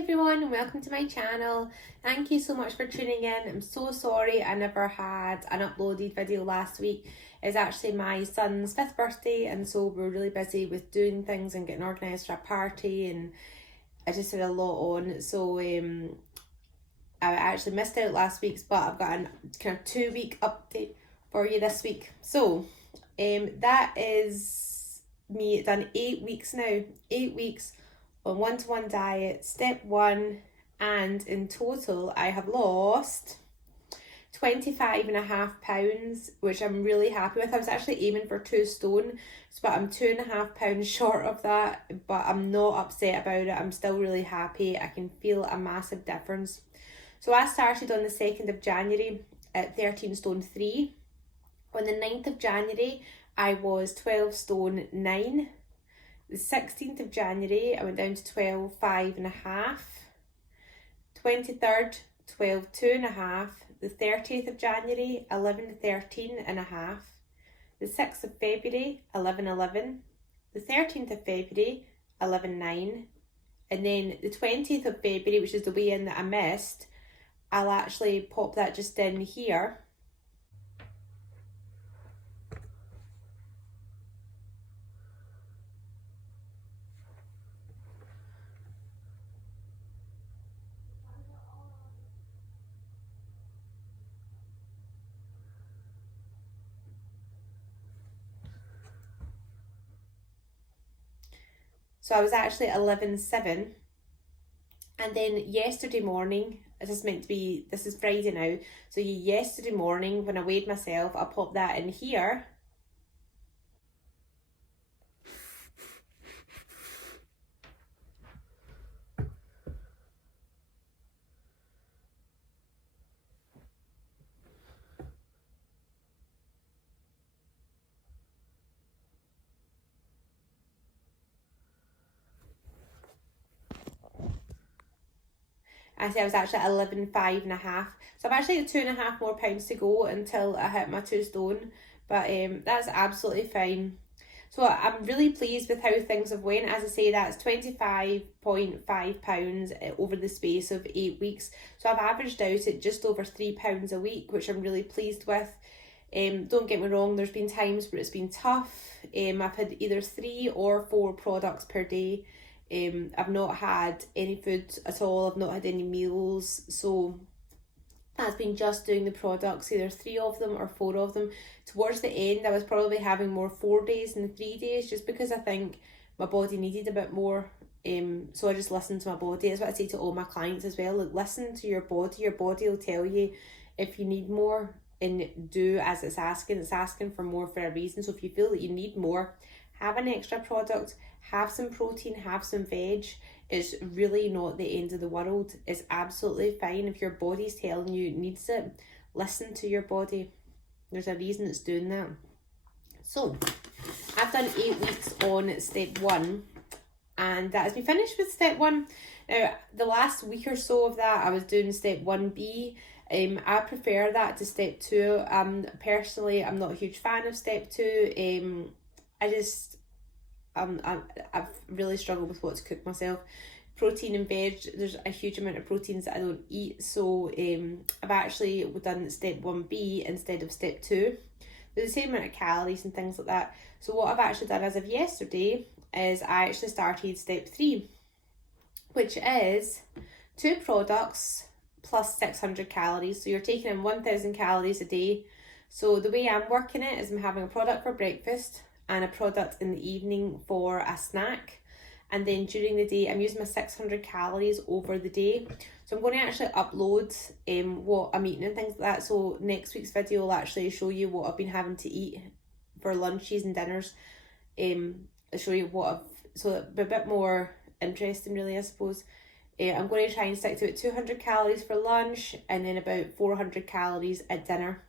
everyone and welcome to my channel. Thank you so much for tuning in. I'm so sorry I never had an uploaded video last week. It's actually my son's 5th birthday and so we're really busy with doing things and getting organised for a party, and I just had a lot on, so I actually missed out last week's, but I've got a kind of 2-week update for you this week. So that is me done 8 weeks now, 8 weeks on one-to-one diet, step 1, and in total I have lost 25.5 pounds, which I'm really happy with. I was actually aiming for 2 stone, but I'm 2.5 pounds short of that, but I'm not upset about it. I'm still really happy. I can feel a massive difference. So I started on the 2nd of January at 13 stone 3. On the 9th of January I was 12 stone 9. The 16th of January, I went down to 12.5.5. 23rd, 12.2.5. The 30th of January, 11.13.5. The 6th of February, 11.11. The 13th of February, 11.9. And then the 20th of February, which is the weigh-in that I missed, I'll actually pop that just in here. So I was actually 11.7, and then yesterday morning, this is Friday now, so yesterday morning when I weighed myself, I popped that in here. I was actually 11.5.5. So I've actually got 2.5 more pounds to go until I hit my 2 stone. But that's absolutely fine. So I'm really pleased with how things have went. As I say, that's 25.5 pounds over the space of 8 weeks. So I've averaged out at just over 3 pounds a week, which I'm really pleased with. Don't get me wrong, there's been times where it's been tough. I've had either 3 or 4 products per day. I've not had any food at all, I've not had any meals, so that's been just doing the products, either 3 of them or 4 of them. Towards the end I was probably having more 4 days than 3 days, just because I think my body needed a bit more, so I just listened to my body. That's what I say to all my clients as well, like, listen to your body will tell you if you need more, and do as it's asking for more for a reason. So if you feel that you need more, have an extra product, have some protein, have some veg. It's really not the end of the world. It's absolutely fine if your body's telling you it needs it. Listen to your body. There's a reason it's doing that. So I've done 8 weeks on step 1, and that has been finished with step 1. Now the last week or so of that I was doing step 1B. I prefer that to step 2. Personally, I'm not a huge fan of step 2. I've really struggled with what to cook myself. Protein and veg, there's a huge amount of proteins that I don't eat, so I've actually done step 1B instead of step 2. There's the same amount of calories and things like that. So what I've actually done as of yesterday is I actually started step 3, which is 2 products plus 600 calories. So you're taking in 1,000 calories a day. So the way I'm working it is I'm having a product for breakfast and a product in the evening for a snack, and then during the day I'm using my 600 calories over the day. So I'm going to actually upload what I'm eating and things like that. So next week's video will actually show you what I've been having to eat for lunches and dinners. I'll show you so it'll be a bit more interesting really, I suppose. I'm going to try and stick to about 200 calories for lunch and then about 400 calories at dinner.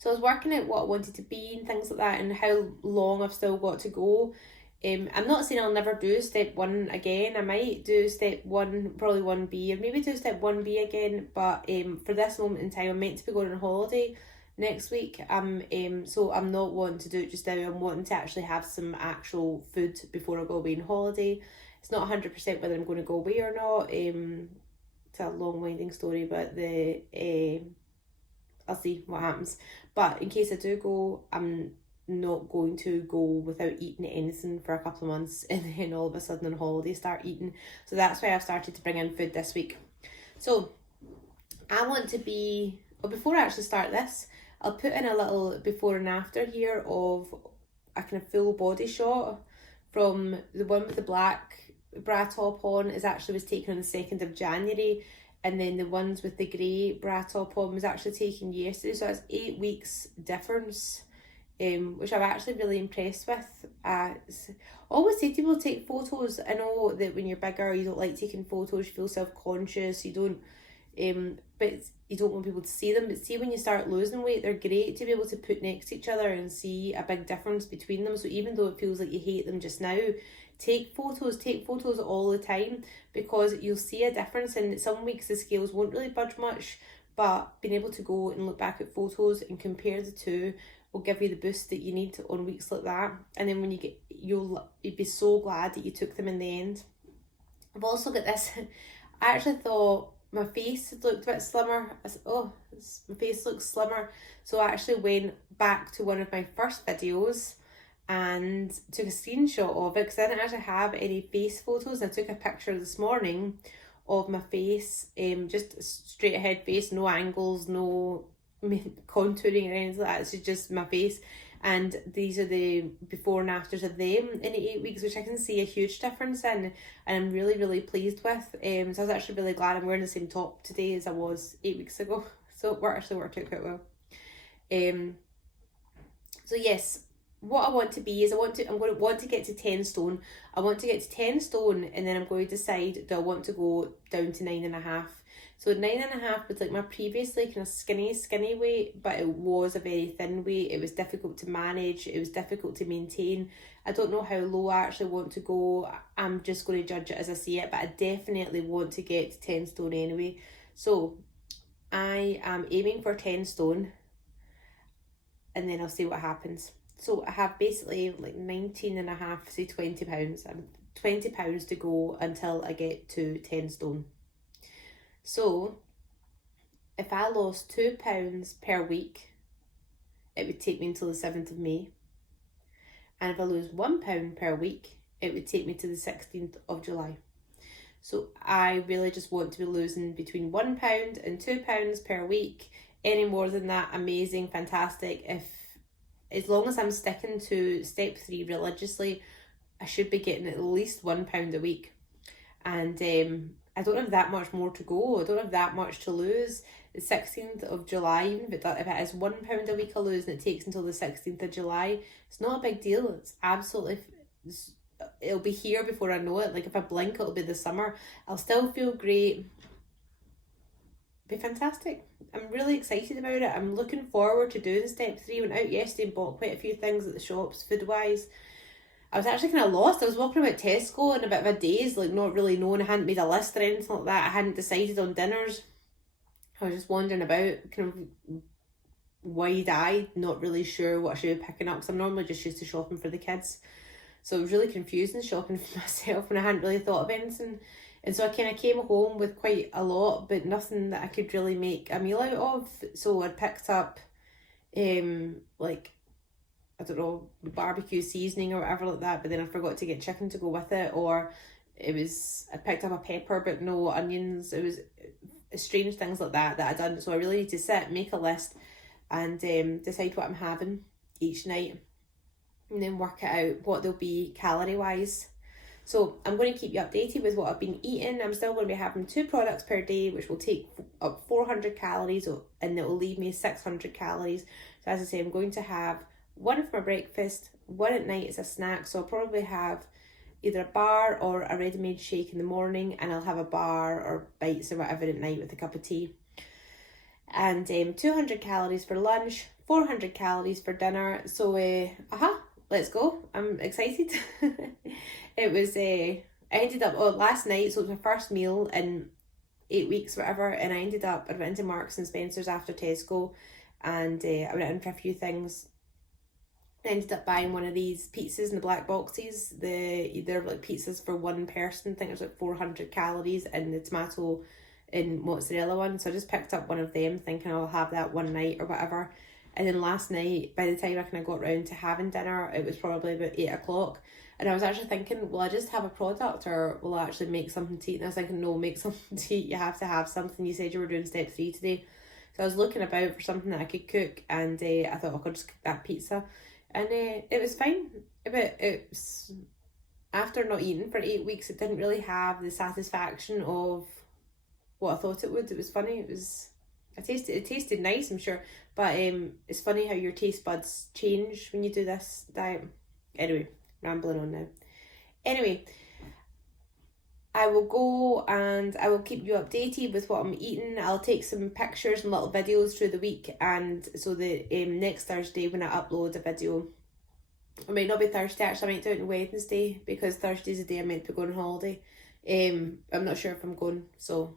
So I was working out what I wanted to be and things like that, and how long I've still got to go. I'm not saying I'll never do step 1 again. I might do step 1, probably 1B, or maybe do step 1B again, but for this moment in time I'm meant to be going on holiday next week. So I'm not wanting to do it just now. I'm wanting to actually have some actual food before I go away on holiday. It's not 100% whether I'm going to go away or not. It's a long winding story, but I'll see what happens. But in case I do go, I'm not going to go without eating anything for a couple of months and then all of a sudden on holiday start eating. So that's why I've started to bring in food this week. So I want to be, well, before I actually start this, I'll put in a little before and after here of a kind of full body shot from the one with the black bra top on was taken on the 2nd of January, and then the ones with the grey bra top on was actually taken yesterday. So that's 8 weeks difference, which I'm actually really impressed with. I always say to people, take photos. I know that when you're bigger you don't like taking photos, you feel self-conscious, you don't but you don't want people to see them. But see, when you start losing weight, they're great to be able to put next to each other and see a big difference between them. So even though it feels like you hate them just now, take photos all the time, because you'll see a difference. And some weeks the scales won't really budge much, but being able to go and look back at photos and compare the two will give you the boost that you need on weeks like that. And then when you get, you'd be so glad that you took them in the end. I've also got this. I actually thought my face looked a bit slimmer. I said, oh, my face looks slimmer. So I actually went back to one of my first videos and took a screenshot of it, because I didn't actually have any face photos. I took a picture this morning of my face, just straight ahead face, no angles, no contouring or anything like that. It's just my face. And these are the before and afters of them in 8 weeks, which I can see a huge difference in, and I'm really, really pleased with. So I was actually really glad I'm wearing the same top today as I was 8 weeks ago. So it actually worked out quite well. So yes, what I want to be is I'm going to want to get to 10 stone. I want to get to 10 stone, and then I'm going to decide, do I want to go down to 9.5. So 9.5 was like my previously kind of skinny weight, but it was a very thin weight. It was difficult to manage. It was difficult to maintain. I don't know how low I actually want to go. I'm just going to judge it as I see it, but I definitely want to get to 10 stone anyway. So I am aiming for 10 stone, and then I'll see what happens. So I have basically like 19.5, say 20 pounds. I'm 20 pounds to go until I get to 10 stone. So if I lost £2 per week, it would take me until the 7th of May. And if I lose £1 per week, it would take me to the 16th of July. So I really just want to be losing between £1 and £2 per week. Any more than that, amazing, fantastic. As long as I'm sticking to step 3 religiously, I should be getting at least £1 a week. And I don't have that much more to go. I don't have that much to lose. The 16th of July, even if it is £1 a week I lose and it takes until the 16th of July, it's not a big deal. It's absolutely, it'll be here before I know it. Like if I blink, it'll be the summer. I'll still feel great. Be fantastic. I'm really excited about it. I'm looking forward to doing step 3. Went out yesterday and bought quite a few things at the shops, food wise. I was actually kind of lost. I was walking about Tesco in a bit of a daze, like not really knowing. I hadn't made a list or anything like that. I hadn't decided on dinners. I was just wandering about, kind of wide-eyed, not really sure what I should be picking up, because I'm normally just used to shopping for the kids. So it was really confusing shopping for myself when I hadn't really thought of anything. And so I kind of came home with quite a lot, but nothing that I could really make a meal out of. So I picked up, like, I don't know, barbecue seasoning or whatever like that, but then I forgot to get chicken to go with it, or I picked up a pepper but no onions. It was strange things like that I done. So I really need to sit, make a list, and decide what I'm having each night, and then work it out what they'll be calorie wise. So I'm going to keep you updated with what I've been eating. I'm still going to be having 2 products per day, which will take up 400 calories, and it will leave me 600 calories. So as I say, I'm going to have one for my breakfast, one at night as a snack. So I'll probably have either a bar or a ready-made shake in the morning, and I'll have a bar or bites or whatever at night with a cup of tea. And 200 calories for lunch, 400 calories for dinner. So let's go. I'm excited. It was I ended up last night, so it was my first meal in 8 weeks, whatever, and I went into Marks and Spencer's after Tesco, and I went in for a few things. I ended up buying one of these pizzas in the black boxes. They're like pizzas for one person. I think there's like 400 calories in the tomato and mozzarella one. So I just picked up one of them thinking I'll have that one night or whatever. And then last night, by the time I kind of got round to having dinner, it was probably about 8 o'clock. And I was actually thinking, will I just have a product or will I actually make something to eat? And I was thinking, no, make something to eat. You have to have something. You said you were doing step 3 today. So I was looking about for something that I could cook, and I thought I could just cook that pizza. And it was fine. But it's after not eating for 8 weeks, it didn't really have the satisfaction of what I thought it would. It was funny. It tasted nice, I'm sure. But it's funny how your taste buds change when you do this diet. Anyway, rambling on now. Anyway, I will go and I will keep you updated with what I'm eating. I'll take some pictures and little videos through the week, and so that next Thursday when I upload a video, it might not be Thursday actually, I might do it on Wednesday because Thursday's the day I'm meant to be going on holiday. I'm not sure if I'm going, so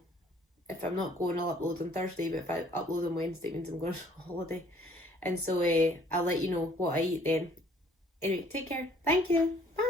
if I'm not going I'll upload on Thursday, but if I upload on Wednesday it means I'm going on holiday. And so I'll let you know what I eat then. Anyway, take care. Thank you. Bye.